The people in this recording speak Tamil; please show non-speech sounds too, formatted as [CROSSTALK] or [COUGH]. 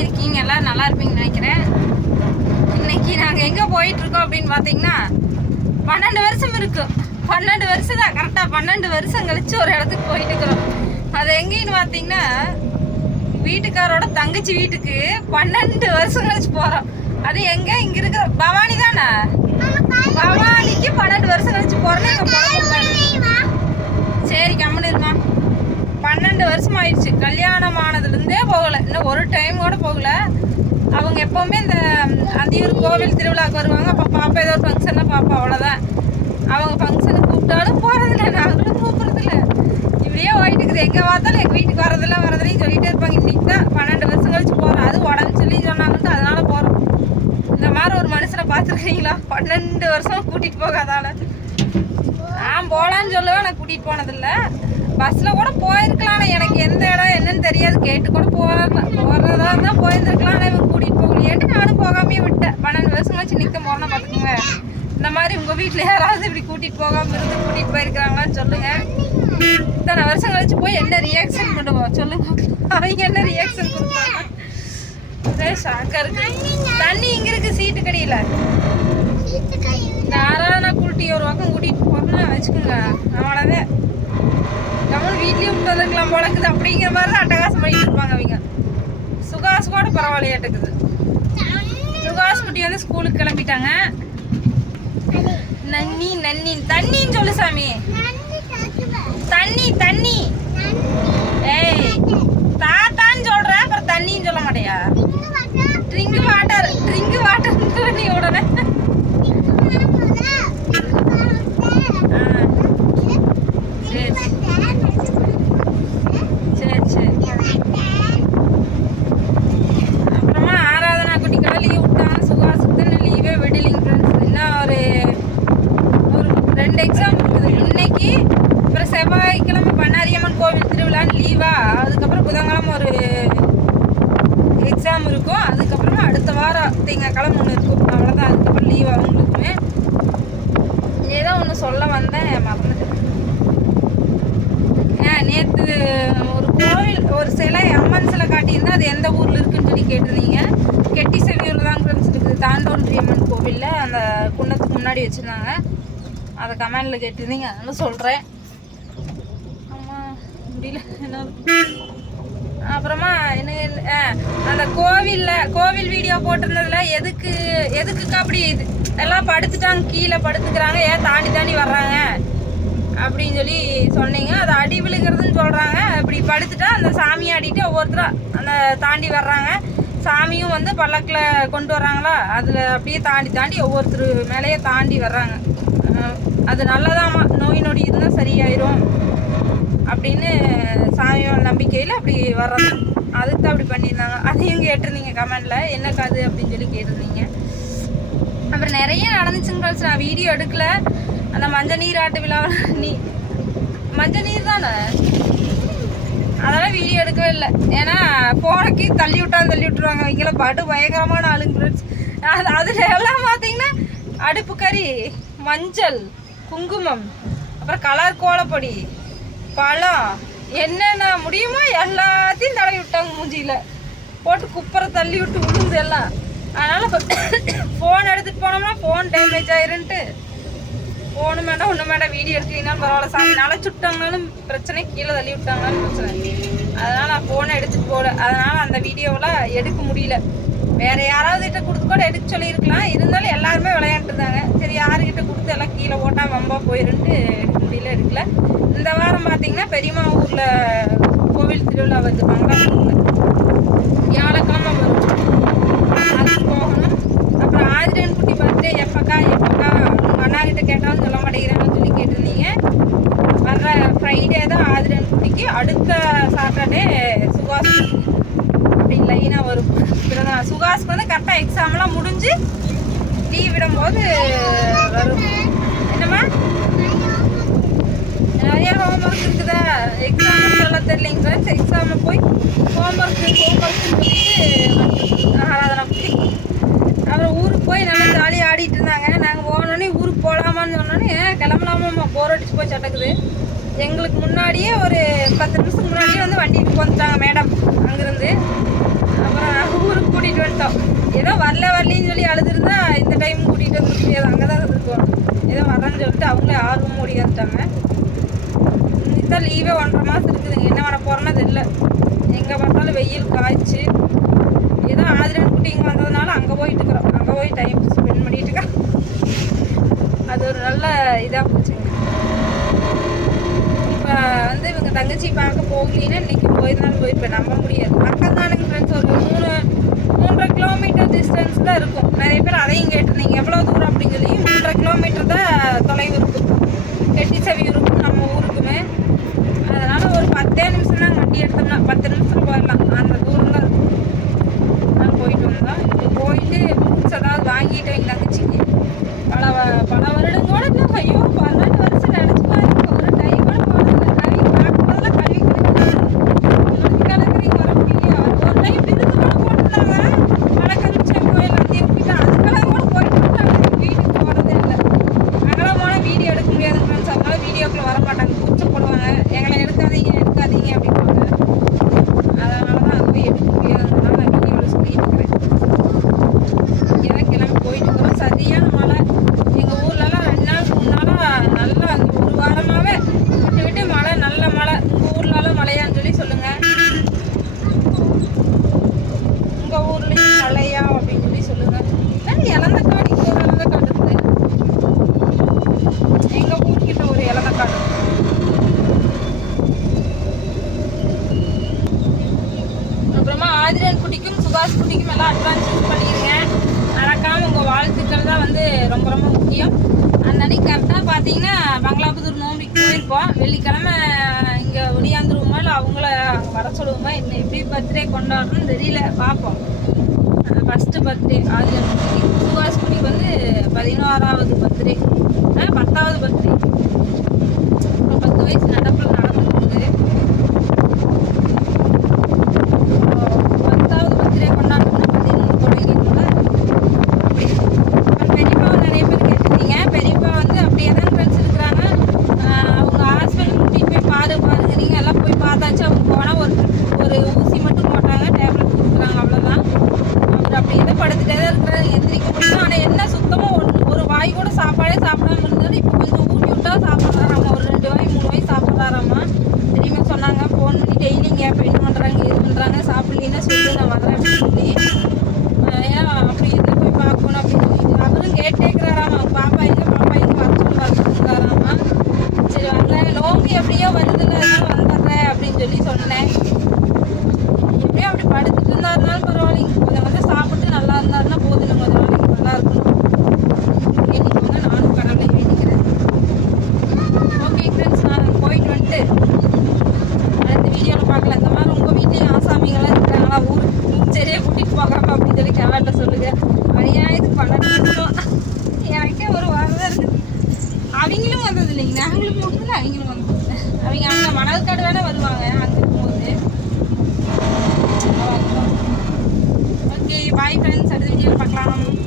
இருக்கீங்க எல்லாம் நல்லா இருப்பீங்கன்னு நினைக்கிறேன். இன்னைக்கு நாங்கள் எங்கே போயிட்டு இருக்கோம் அப்படின்னு பார்த்தீங்கன்னா பன்னெண்டு வருஷம் இருக்கும் பன்னெண்டு வருஷம் தான் கரெக்டாக பன்னெண்டு வருஷம் கழிச்சு ஒரு இடத்துக்கு போயிட்டு இருக்கிறோம் அது எங்கேன்னு பார்த்தீங்கன்னா வீட்டுக்காரோட தங்கச்சி வீட்டுக்கு பன்னெண்டு வருஷம் கழிச்சு போகிறோம் அது எங்க? இங்க இருக்கிற பவானி தானே? பவானிக்கு பன்னெண்டு வருஷம் கழிச்சு போறோம்னு எங்கள் போன சரி கம்முன்னு இருமா. பன்னெண்டு வருஷம் ஆயிடுச்சு கல்யாணம் ஆனதுலேருந்தே போகலை. இன்னும் ஒரு டைம் கூட போகலை. அவங்க எப்போவுமே இந்த அந்தியூர் கோவில் திருவிழாக்கு வருவாங்க. அப்போ பாப்பா ஏதோ ஒரு ஃபங்க்ஷன்னா பாப்பா அவ்வளோதான் அவங்க ஃபங்க்ஷனுக்கு கூப்பிட்டாலும் போகிறதில்ல நாங்களும் கூப்பிட்றதில்ல இப்படியே போயிட்டு இருக்குது எங்கே பார்த்தாலும் எங்கள் வீட்டுக்கு வரதில்ல வரதில்லைன்னு சொல்லிகிட்டே இருப்பாங்க. இன்றைக்கி தான் பன்னெண்டு வருஷம் கழிச்சு போகிறோம் அது உடம்பு சொல்லி சொன்னாங்கன்ட்டு அதனால் போகிறோம் இந்த மாதிரி ஒரு மனுஷனை பார்த்துருக்கீங்களா? பன்னெண்டு வருஷம் கூட்டிகிட்டு போகாதால. நான் போகலான்னு சொல்லுவேன் நான் கூட்டிகிட்டு போனதில்லை. பஸ்ஸில் கூட போயிருக்கலாம் எனக்கு எந்த இடம் என்னன்னு தெரியாது. கேட்டு கூட போகிற போகிறதா இருந்தால் போயிருந்துருக்கலாம் இவன் இவங்க கூட்டிகிட்டு போகலையேன்ட்டு நானும் போகாமே விட்டேன். பன்னெண்டு வருஷம் கழிச்சு நிற்க போகிறேன்னா பார்த்துக்கோங்க. இந்த மாதிரி உங்கள் வீட்டில் யாராவது இப்படி கூட்டிகிட்டு போகாமல் இருந்து கூட்டிகிட்டு போயிருக்கிறாங்களான்னு சொல்லுங்கள் இத்தனை வருஷம் கழிச்சு போய் என்ன ரியாக்ஷன் பண்ணுவோம் சொல்லுங்க. அவங்க என்ன ரியாக்ஷன் கொடுப்பாங்க? ஒரே ஷாக்காக தண்ணி இங்கே இருக்கு சீட்டு கடியில். இந்த கூட்டி ஒரு பக்கம் கூட்டிகிட்டு போகிறேன்னா வச்சுக்கோங்க. அவ்வளோதான் நம்மளும் வீட்லேயும் விட்டு வந்துருக்கலாம் போல இருக்குது. அப்படிங்கிற மாதிரி தான் அட்டகாசம் பண்ணிட்டு இருப்பாங்க அவங்க. சுகாஸ் கூட பரவாயில்லையாட்டுக்குது சுகாஸ் குட்டி வந்து ஸ்கூலுக்கு கிளம்பிட்டாங்க. நன்னி நன்னி தண்ணின்னு சொல்லு சாமி. தண்ணி தண்ணி. ஏய் தாத்தான்னு சொல்ற அப்புறம் தண்ணின்னு சொல்ல மாட்டியா? ட்ரிங்க் வாட்டர் ட்ரிங்க் வாட்டர் நீ உடனே ஆ, சரி சரி சரி அப்புறமா ஆராதனா குட்டிக்கெல்லாம் லீவ் விட்டாங்க சுகாசுக்குன்னு லீவே விடலிங்க ஃப்ரெண்ட்ஸ் இன்னும் ஒரு ஒரு ரெண்டு எக்ஸாம் இருக்குது இன்னைக்கு அப்புறம் செவ்வாய்க்கிழமை பண்ணாரியம்மன் கோவில் லீவா அதுக்கப்புறம் புதன்கிழமை ஒரு எக்ஸாம் இருக்கும். அதுக்கப்புறமா அடுத்த வாரம் திங்கக்கிழமை ஒன்று இருக்கும். அவ்வளோதான் அதுக்கப்புறம் லீவ் அவங்களுக்குமே ஏதோ ஒன்று சொல்ல வந்தேன். மறந்துட்டேன். நேற்று ஒரு கோவில் ஒரு சிலை அம்மன் சிலை காட்டியிருந்தா அது எந்த ஊரில் இருக்குன்னு சொல்லி கேட்டிருந்தீங்க. கெட்டி செவியூர் தான் ஃப்ரெண்ட்ஸ் இருக்குது தாண்டோன்றி அம்மன் கோவிலில் அந்த குன்னத்துக்கு முன்னாடி வச்சுருந்தாங்க. அதை கமெண்டில் கேட்டிருந்தீங்க. அதனால சொல்கிறேன் முடியல. என்ன அப்புறமா என்ன ஆ, அந்த கோவிலில் கோவில் வீடியோ போட்டிருந்ததுல எதுக்கு எதுக்குக்கா அப்படி இது? எல்லாம் படுத்துட்டாங்க கீழே படுத்துக்கிறாங்க. ஏன் தாண்டி தாண்டி வர்றாங்க? அப்படின்னு சொல்லி சொன்னீங்க. அது அடி விழுகிறதுன்னு சொல்கிறாங்க இப்படி படுத்துட்டா அந்த சாமியை அடிட்டு ஒவ்வொருத்தரும் அந்த தாண்டி வர்றாங்க. சாமியும் வந்து பல்லக்கில் கொண்டு வர்றாங்களா? அதில் அப்படியே தாண்டி தாண்டி ஒவ்வொருத்தர் மேலேயே தாண்டி வர்றாங்க. அது நல்லதாம்மா. நோய் நொடி இருந்தால் சரியாயிரும். அப்படின்னு சாமியோட நம்பிக்கையில் அப்படி வர்றது. அதுக்கு தான் அப்படி பண்ணியிருந்தாங்க. அதையும் கேட்டிருந்தீங்க கமெண்டில். என்னக்கா அது அப்படின்னு சொல்லி கேட்டிருந்தீங்க. அப்புறம் நிறைய நடந்துச்சுங்க நான் வீடியோ எடுக்கல. அந்த மஞ்சள் நீர் ஆட்டு விழாவில் நீ மஞ்சள் நீர் தானே? அதெல்லாம் வீடியோ எடுக்கவே இல்லை. ஏன்னா போனக்கு தள்ளி விட்டாலும் தள்ளி விட்டுருவாங்க. இவங்கள படு பயங்கரமான ஆளுங்க ஃப்ரெண்ட்ஸ் அது அதில் எல்லாம் பார்த்தீங்கன்னா அடுப்பு கறி மஞ்சள் குங்குமம் அப்புறம் கலர் கோலப்பொடி. பழம். என்னென்ன முடியுமோ எல்லாத்தையும் தடவி விட்டாங்க மூஞ்சியில். போட்டு குப்பரை தள்ளி விட்டு விழுந்து எல்லாம். அதனால் ஃபோன் [COUGHS] எடுத்துகிட்டு போனோம்னா ஃபோன் டேமேஜ் ஆயிருன்ட்டு ஃபோனு வேண்டாம் ஒன்றும் வேண்டாம் வீடியோ எடுக்கிறீங்கனாலும் பரவாயில்ல. சாமி நனைச்சு பிரச்சனை கீழே தள்ளி விட்டாங்கனாலும் பிரச்சனை. அதனால் நான் ஃபோனை எடுத்துகிட்டு போகல. அதனால் அந்த வீடியோவெலாம் எடுக்க முடியல. வேறு யாராவது கிட்ட கொடுத்து கூட எடுக்க சொல்லியிருக்கலாம். இருந்தாலும் எல்லாருமே விளையாண்டுருந்தாங்க சரி யாருக்கிட்ட கொடுத்து எல்லாம் கீழே போட்டால் வம்பா போயிருன்ட்டு எடுக்க முடியல எடுக்கல. இந்த வாரம் பார்த்தீங்கன்னா பெரியம்மா ஊரில் கோவில் திருவிழா வருது. பங்காளூரில் வியாழக்கிழமை வரும் அதுக்கு போகணும் அப்புறம் ஆதிரன் குட்டி பர்த்டே எப்பக்கா எப்பக்கா உங்கள் அண்ணா கிட்ட கேட்டாலும் சொல்ல மாட்டேங்கிறாங்கன்னு சொல்லி கேட்டிருந்தீங்க வர்ற ஃப்ரைடே தான் ஆதிரன் குட்டிக்கு அடுத்த சாட்டர்டே சுகாஸ் குட்டிக்கு. அப்படி லைனாக வரும் பிறகு சுகாஸ்க்கு வந்து கரெக்டாக எக்ஸாம்லாம் முடிஞ்சு டீ விடும்போது வரும். என்னம்மா? நிறைய ஹோம்ஒர்க் இருக்குதா? எக்ஸாம் சொல்ல தெரியலைங்க ஃப்ரெண்ட்ஸ் எக்ஸாமில் போய் ஹோம்ஒர்க் ஹோம்ஒர்க் சொல்லிட்டு ஆராதனை போய் அப்புறம் ஊருக்கு போய் நல்லா ஜாலியாக ஆடிட்டு இருந்தாங்க. நாங்கள் போனோடனே ஊருக்கு போகலாமான்னு சொன்னோன்னே கிளம்பலாமா கிளம்பலாமாம்மா? போர் அடிச்சு போய் சட்டக்குது. எங்களுக்கு முன்னாடியே ஒரு பத்து நிமிஷத்துக்கு முன்னாடியே வந்து வண்டி வந்துட்டாங்க மேடம் அங்கேருந்து. அப்புறம் ஊருக்கு கூட்டிகிட்டு வந்துட்டோம். ஏதோ வரல வரலன்னு சொல்லி அழுதுருந்தா இந்த டைம் கூட்டிகிட்டு வந்து முடியாது. அங்கே தான் இருந்துருக்கோம் ஏதோ வரேன்னு சொல்லிட்டு அவங்களே ஆர்வம் ஓடி வந்துட்டாங்க. இதுதான் லீவே ஒன்றரை மாதம் இருக்குதுங்க. என்ன பண்ண போகிறோன்னா தெரியல. எங்கே பார்த்தாலும் வெயில் காய்ச்சி ஏதோ ஆதிரன் குட்டி இங்கே வந்ததுனால அங்கே போயிட்டு இருக்கிறோம். அங்கே போய் டைம் ஸ்பெண்ட் பண்ணிட்டு இருக்கோம். அது ஒரு நல்ல இதாக போச்சுங்க. வந்து இவங்க தங்கச்சி பார்க்க போகலின்னா இன்னைக்கு போயிருந்தாலும் போயிருப்பேன் நம்ப முடியாது. பக்கம் தானுங்க ஃப்ரெண்ட்ஸ் ஒரு மூணு மூன்றரை கிலோமீட்டர் டிஸ்டன்ஸ் தான் இருக்கும். நிறைய பேர் அதையும் கேட்டிருந்தீங்க. எவ்வளோ தூரம் அப்படின்னு சொல்லி மூன்றரை கிலோமீட்டர் தான் தொலைவு இருக்கும் கெட்டி சவி இருக்கும் நம்ம ஊருக்குமே அதனால ஒரு பத்தே நிமிஷம் தான் வண்டி எடுத்தோம்னா பத்து நிமிஷத்துல போயிடலாம் அந்த தூரம் தான் இருக்கும் அதனால போயிட்டு வந்தோம் இப்போ போயிட்டு புக்ஸ் ஏதாவது வாங்கிட்டு எங்கள் தங்கச்சிக்கு பல வ- பல வருடம் கூட இல்லை ஐயோ பன்னெண்டு வருஷம் நினச்சி பாருங்க ஒரு டைம் கூட போனதில்லை கழுவி பார்க்கும்போதெல்லாம் கழுவி கிடக்குறீங்க வர முடியலையா ஒரு டைம் விருது கூட போட்டுருந்தாங்க வடக்கரிச்சம் கோயில் அங்கே விட்டுட்டு அதுக்கெல்லாம் கூட போயிட்டு விட்டாங்க வீட்டுக்கு போகிறதே இல்லை அங்கெல்லாம் போனால் வீடியோ எடுக்க முடியாது ஃப்ரெண்ட்ஸ் அதனால வீடியோக்குள்ள போடுவாங்க. எங்களை எடுக்காதீங்க எடுக்காதீங்க அப்படின்னு அதனால தான் அங்கே போய் எடுக்க முடியாதுனால நான் வீடியோவில் சொல்லிட்டு இருக்கிறேன் இங்கேதான் கிளம்பி போயிட்டு இருக்கிறோம் சரியான மழை எங்கள் ஊர்லலாம் ரெண்டு நாள் மூணு நாளாக நல்லா அந்த ஒரு வாரமாகவே விட்டு விட்டு மழை நல்ல மழை உங்கள் ஊர்லலாம் மழையான்னு சொல்லி சொல்லுங்கள் உங்கள் ஊர்லேயும் மழையா அப்படின்னு சொல்லி சொல்லுங்கள் ஏன்னா இழந்த காடு இங்கே ஒரு இழந்த காடு இருக்குது எங்கள் ஊர்கிட்ட ஒரு இழந்த காடு அப்புறமா ஆதிரன் குட்டிக்கும் சுபாஷ் குட்டிக்கும் எல்லாம் அட்வான்ஸ் யூஸ் பண்ணிடுங்க உங்கள் வாழ்த்துக்கள் தான் வந்து ரொம்ப ரொம்ப முக்கியம். அந்த அன்னைக்கு கரெக்டாக பார்த்தீங்கன்னா பங்களாபுதூர் நோம்பிக்கு போயிருப்போம் வெள்ளிக்கிழமை இங்கே ஒடியாந்துருவோமா இல்லை அவங்கள வர சொல்லுவோமா? என்ன எப்படி பர்த்டே கொண்டாடணும்னு தெரியல. பார்ப்போம். ஃபஸ்ட்டு பர்த்டே ஆதிரன் குட்டிக்கு சுபாஷ் குட்டி வந்து பதினோராவது பர்த்டே பத்தாவது பர்த்டே பத்து வயசு நடப்பில் நடந்து போகுது பத்தாவது பர்த்டே கொண்டாடணும்னா பதினொன்று தொடங்கிக்கோங்க பெரியப்பா நிறைய பேர் கேட்டிருந்தீங்க பெரியப்பா வந்து அப்படியே தான் ஃப்ரெண்ட்ஸ் இருக்கிறாங்க ஆஹ் அவங்க ஹாஸ்பிட்டல் கூட்டிகிட்டு போய் பாரு பாருங்கிறீங்க எல்லாம் போய் பார்த்தாச்சு அவங்க போனால் ஒரு ஒரு ஊசி மட்டும் போட்டாங்க டேப்லெட் கொடுக்குறாங்க அவ்வளோதான் அவர் அப்படியே தான் காலையில் எந்திரிக்க முடியும் ஆனால் என்ன சுத்தமாக ஒன்று ஒரு வாய் கூட சாப்பாடே சாப்பிடாம இருந்தது இப்போ கொஞ்சம் ஊட்டி விட்டா சாப்பிட்றாராமா ஒரு ரெண்டு வாய் மூணு வாய் சாப்பிட்றாராமா தெரியுமா சொன்னாங்க. ஃபோன் பண்ணி டெய்லி கேப் என்ன பண்ணுறாங்க இது பண்ணுறாங்க சாப்பிட்லீன்னா சொல்லி நான் வரேன் அப்படின்னு சொல்லி ஆஹ் ஏன் அப்படி இருந்தா போய் பார்க்கணும் அப்படின்னு சொல்லி அவரும் கேட்டே இருக்கிறாராமா பாப்பா எங்க பாப்பா எங்க வர சொல்லி வர சொல்லுறாராமா சரி வரல நோம்பி எப்படியோ வருதுல்ல அதனால வந்துடுறேன் அப்படின்னு சொல்லி சொன்னேன் எப்படியோ அப்படி படுத்துட்டு இருந்தாருனாலும் பரவாயில்லைங்க கொஞ்சம் கொஞ்சம் சாப்பிட்டு நல்லா இருந்தாருன்னா போதும் கொஞ்சம் நாளைக்கு நல்லா இருக்கணும் வேண்டிக்கோங்க நானும் கடவுளை வேண்டிக்கிறேன் ஓகே ஃப்ரெண்ட்ஸ் நான் போயிட்டு வந்துட்டு அடுத்த வீடியோவில் பார்க்கலாம் இந்த மாதிரி உங்கள் வீட்லேயும் ஆசாமிகள்லாம் இருக்கிறாங்களா ஊர் சரியாக கூட்டிகிட்டு போகாம அப்படின்னு சொல்லி கமெண்ட்டில் சொல்லுங்கள் அநியாயத்துக்கு பன்னெண்டு நிமிஷம் எனக்கே ஒரு வாரம் தான் இருக்குது அவங்களும் அவங்களுக்கு இல்லைங்க நாங்களும் வந்து அவங்களும் வந்தது அவங்க அங்கே மணல்காடு வேணால் வருவாங்க அங்கே இருக்கும்போது ஓகே பாய் ஃப்ரெண்ட்ஸ் அடுத்த வீடியோவில் பார்க்கலாம்.